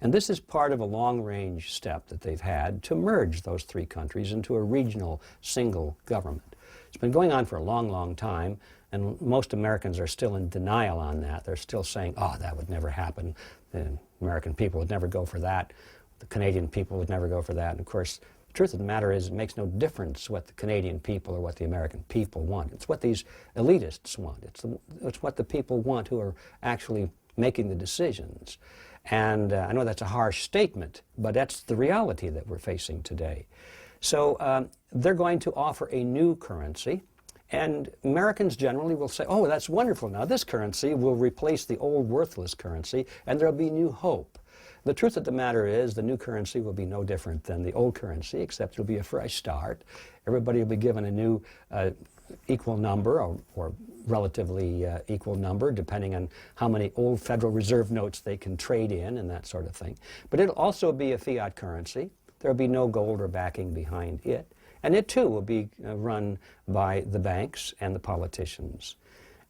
And this is part of a long-range step that they've had to merge those three countries into a regional single government. It's been going on for a long, long time, and most Americans are still in denial on that. They're still saying, oh, that would never happen. The American people would never go for that. The Canadian people would never go for that. And of course, the truth of the matter is it makes no difference what the Canadian people or what the American people want. It's what these elitists want. It's what the people want who are actually making the decisions. And I know that's a harsh statement, but that's the reality that we're facing today. So they're going to offer a new currency, and Americans generally will say, oh, that's wonderful. Now this currency will replace the old worthless currency, and there'll be new hope. The truth of the matter is the new currency will be no different than the old currency, except it'll be a fresh start. Everybody will be given a new equal number or relatively equal number, depending on how many old Federal Reserve notes they can trade in and that sort of thing. But it'll also be a fiat currency. There'll be no gold or backing behind it. And it too will be run by the banks and the politicians.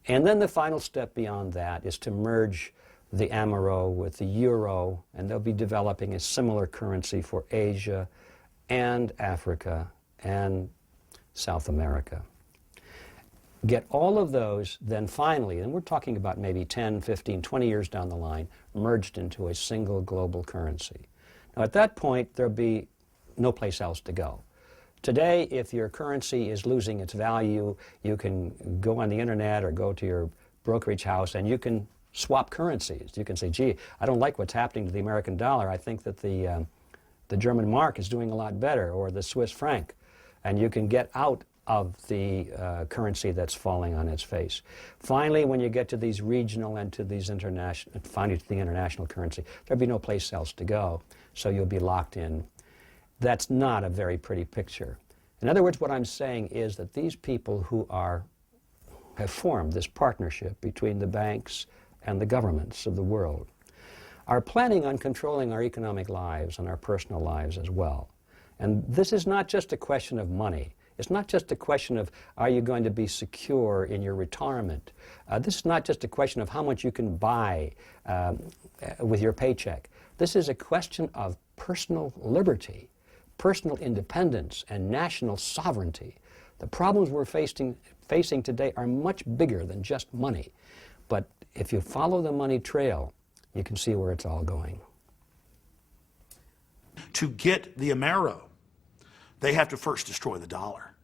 And then the final step beyond that is to merge the Amero with the euro, and they'll be developing a similar currency for Asia and Africa and South America. Get all of those, then finally, and we're talking about maybe 10, 15, 20 years down the line, merged into a single global currency. Now at that point, there'll be no place else to go. Today, if your currency is losing its value, you can go on the internet or go to your brokerage house and you can swap currencies. You can say, gee, I don't like what's happening to the American dollar. I think that the German mark is doing a lot better, or the Swiss franc. And you can get out of the currency that's falling on its face. Finally, when you get to these regional and to these international, finally to the international currency, there'll be no place else to go, so you'll be locked in. That's not a very pretty picture. In other words, what I'm saying is that these people who have formed this partnership between the banks and the governments of the world are planning on controlling our economic lives and our personal lives as well. And this is not just a question of money. It's not just a question of, are you going to be secure in your retirement? This is not just a question of how much you can buy with your paycheck. This is a question of personal liberty, personal independence, and national sovereignty. The problems we're facing today are much bigger than just money. But if you follow the money trail, you can see where it's all going. To get the Amero, they have to first destroy the dollar,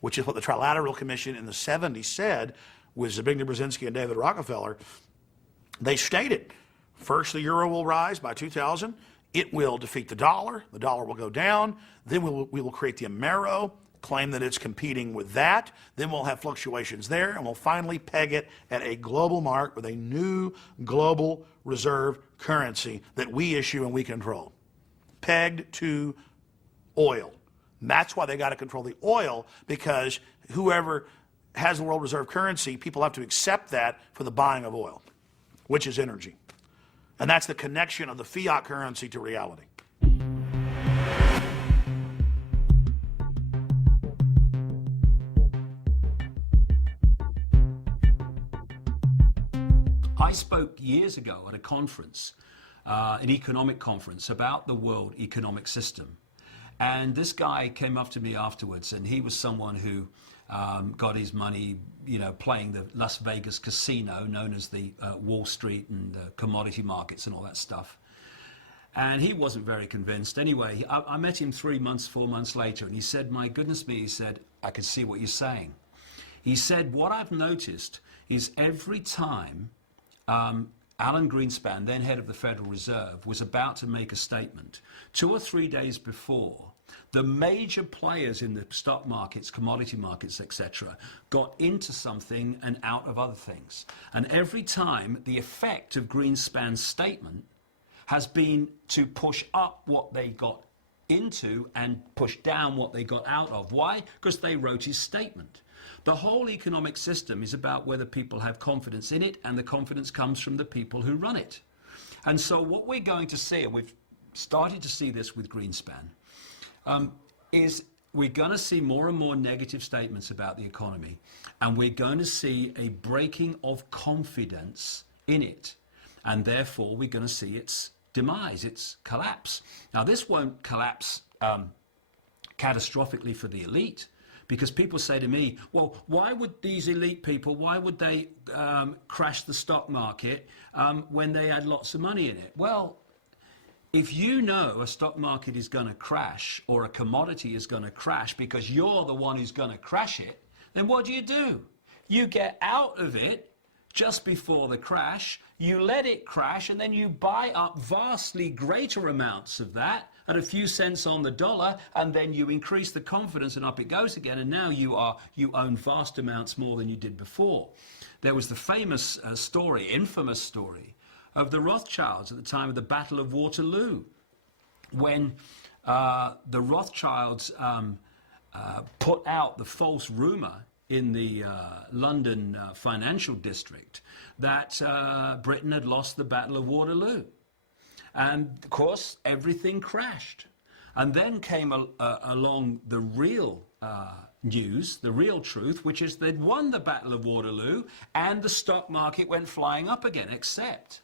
which is what the Trilateral Commission in the 70s said with Zbigniew Brzezinski and David Rockefeller. They stated, first the euro will rise by 2000, it will defeat the dollar will go down, then we will create the Amero, claim that it's competing with that, then we'll have fluctuations there, and we'll finally peg it at a global mark with a new global reserve currency that we issue and we control, pegged to oil. And that's why they got to control the oil, because whoever has the world reserve currency, people have to accept that for the buying of oil, which is energy. And that's the connection of the fiat currency to reality. I spoke years ago at a conference, an economic conference, about the world economic system. And this guy came up to me afterwards, and he was someone who got his money, playing the Las Vegas casino, known as the Wall Street and the commodity markets and all that stuff. And he wasn't very convinced. Anyway, I met him 3 months, 4 months later, and he said, my goodness me, he said, I can see what you're saying. He said, what I've noticed is every time Alan Greenspan, then head of the Federal Reserve, was about to make a statement, 2 or 3 days before, the major players in the stock markets, commodity markets, etc., got into something and out of other things. And every time, the effect of Greenspan's statement has been to push up what they got into and push down what they got out of. Why? Because they wrote his statement. The whole economic system is about whether people have confidence in it, and the confidence comes from the people who run it. And so what we're going to see, and we've started to see this with Greenspan, is we're going to see more and more negative statements about the economy, and we're going to see a breaking of confidence in it, and therefore we're going to see its demise, its collapse. Now, this won't collapse catastrophically for the elite, because people say to me, well, why would these elite people, why would they crash the stock market when they had lots of money in it? Well, if you know a stock market is going to crash or a commodity is going to crash because you're the one who's going to crash it, then what do? You get out of it just before the crash, you let it crash, and then you buy up vastly greater amounts of that at a few cents on the dollar, and then you increase the confidence and up it goes again, and now you own vast amounts more than you did before. There was the famous story, infamous story, of the Rothschilds at the time of the Battle of Waterloo, when the Rothschilds put out the false rumor in the London financial district that Britain had lost the Battle of Waterloo. And of course, everything crashed. And then came along the real news, the real truth, which is they'd won the Battle of Waterloo and the stock market went flying up again, except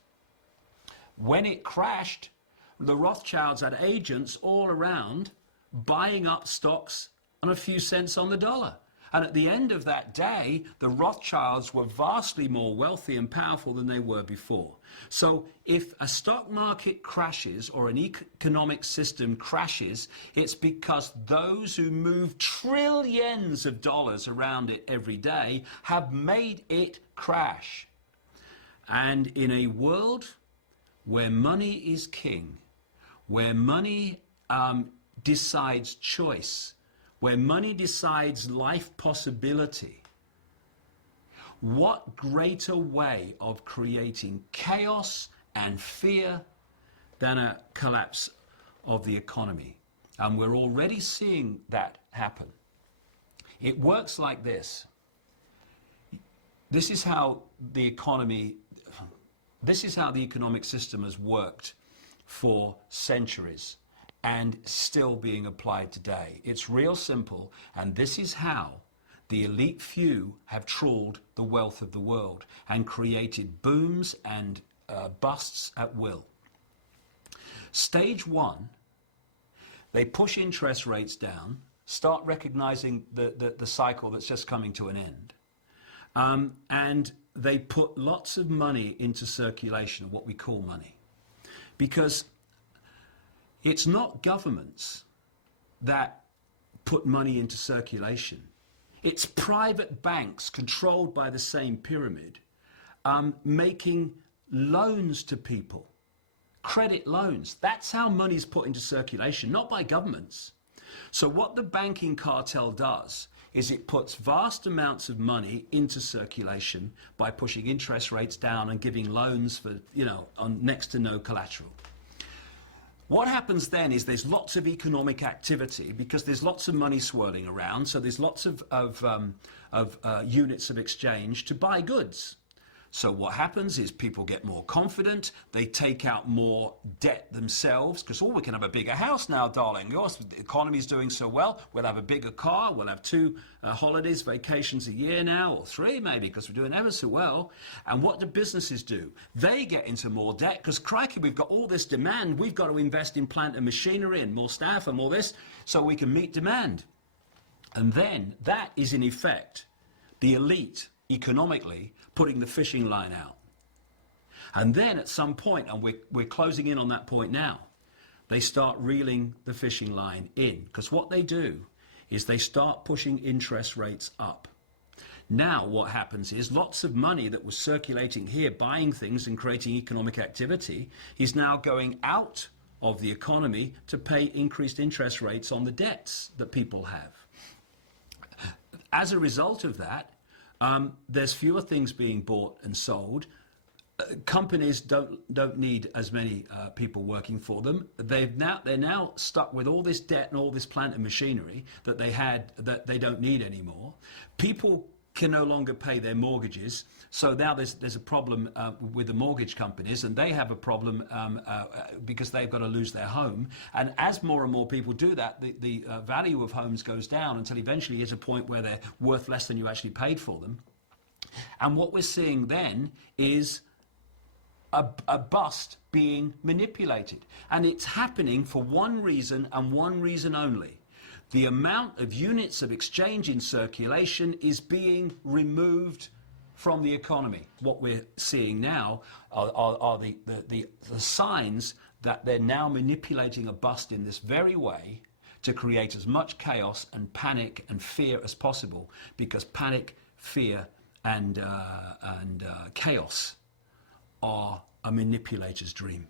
when it crashed, the Rothschilds had agents all around buying up stocks on a few cents on the dollar. And at the end of that day, the Rothschilds were vastly more wealthy and powerful than they were before. So if a stock market crashes or an economic system crashes, it's because those who move trillions of dollars around it every day have made it crash. And in a world where money is king, where money decides choice, where money decides life possibility, what greater way of creating chaos and fear than a collapse of the economy? And we're already seeing that happen. It works like this. This is how the economic system has worked for centuries and still being applied today. It's real simple, and this is how the elite few have trawled the wealth of the world and created booms and busts at will. Stage one, they push interest rates down, start recognizing the cycle that's just coming to an end, and they put lots of money into circulation, what we call money, because it's not governments that put money into circulation. It's private banks controlled by the same pyramid, making loans to people, credit loans. That's how money's put into circulation, not by governments. So what the banking cartel does is it puts vast amounts of money into circulation by pushing interest rates down and giving loans for, on next to no collateral. What happens then is there's lots of economic activity because there's lots of money swirling around, so there's lots of units of exchange to buy goods. So what happens is people get more confident, they take out more debt themselves, because, we can have a bigger house now, darling. The economy's doing so well, we'll have a bigger car, we'll have 2 holidays, vacations a year now, or 3 maybe, because we're doing ever so well. And what do businesses do? They get into more debt, because crikey, we've got all this demand, we've got to invest in plant and machinery and more staff and all this, so we can meet demand. And then that is in effect the elite, economically, putting the fishing line out. And then at some point, and we're closing in on that point now, they start reeling the fishing line in. Because what they do is they start pushing interest rates up. Now what happens is lots of money that was circulating here, buying things and creating economic activity, is now going out of the economy to pay increased interest rates on the debts that people have. As a result of that, there's fewer things being bought and sold. Companies don't need as many people working for them. They're now stuck with all this debt and all this plant and machinery that they had that they don't need anymore. People can no longer pay their mortgages, so now there's a problem with the mortgage companies, and they have a problem because they've got to lose their home. And as more and more people do that, the value of homes goes down until eventually it's a point where they're worth less than you actually paid for them. And what we're seeing then is a bust being manipulated. And it's happening for one reason and one reason only. The amount of units of exchange in circulation is being removed from the economy. What we're seeing now are the signs that they're now manipulating a bust in this very way to create as much chaos and panic and fear as possible, because panic, fear, and chaos are a manipulator's dream.